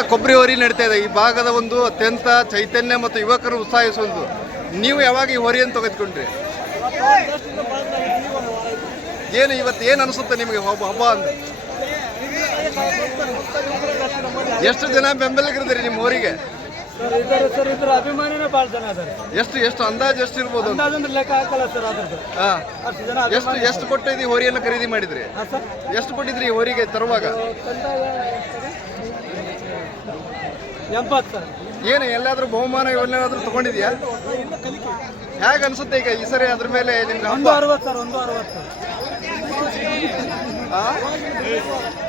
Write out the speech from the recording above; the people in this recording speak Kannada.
ಕೊಬ್ಬರಿ ಹೋರಿ ನಡೀತಾ ಇದೆ. ಈ ಭಾಗದ ಒಂದು ಅತ್ಯಂತ ಚೈತನ್ಯ ಮತ್ತು ಯುವಕರು ಉತ್ಸಾಹಿಸುವುದು. ನೀವು ಯಾವಾಗ ಈ ಹೋರಿಯನ್ನು ತೆಗೆದುಕೊಂಡ್ರಿ? ಏನು ಇವತ್ತು ಏನು ಅನಿಸುತ್ತೆ ನಿಮಗೆ ಹಬ್ಬ ಅಂತ? ಎಷ್ಟು ಜನ ಬೆಂಬಲಿಗರಿದ್ದೀರಿ ನಿಮ್ಮ ಹೋರಿಗೆ? ಅಭಿಮಾನಿನೇ ಭಾಳ ಜನ ಅದಾರೆ. ಎಷ್ಟು ಅಂದಾಜು ಎಷ್ಟು ಇರ್ಬೋದು? ಲೆಕ್ಕ ಹಾಕಲ್ಲ ಸರ್. ಅದ್ರದ್ದು ಎಷ್ಟು ಕೊಟ್ಟಿದ್ದೀವಿ ಹೋರಿಯನ್ನು ಖರೀದಿ ಮಾಡಿದ್ರಿ? ಎಷ್ಟು ಕೊಟ್ಟಿದ್ರಿ ಈ ಹೋರಿಗೆ ತರುವಾಗ? 80 ಸರ್. ಏನು ಎಲ್ಲಾದ್ರೂ ಬಹುಮಾನ ಇವನ್ನೇನಾದ್ರೂ ತಗೊಂಡಿದ್ಯಾ? ಹೇಗೆ ಅನ್ಸುತ್ತೆ ಈಗ ಈ ಸರಿ ಅದ್ರ ಮೇಲೆ ನಿಮ್ಗೆ? 160 ಸರ್. 160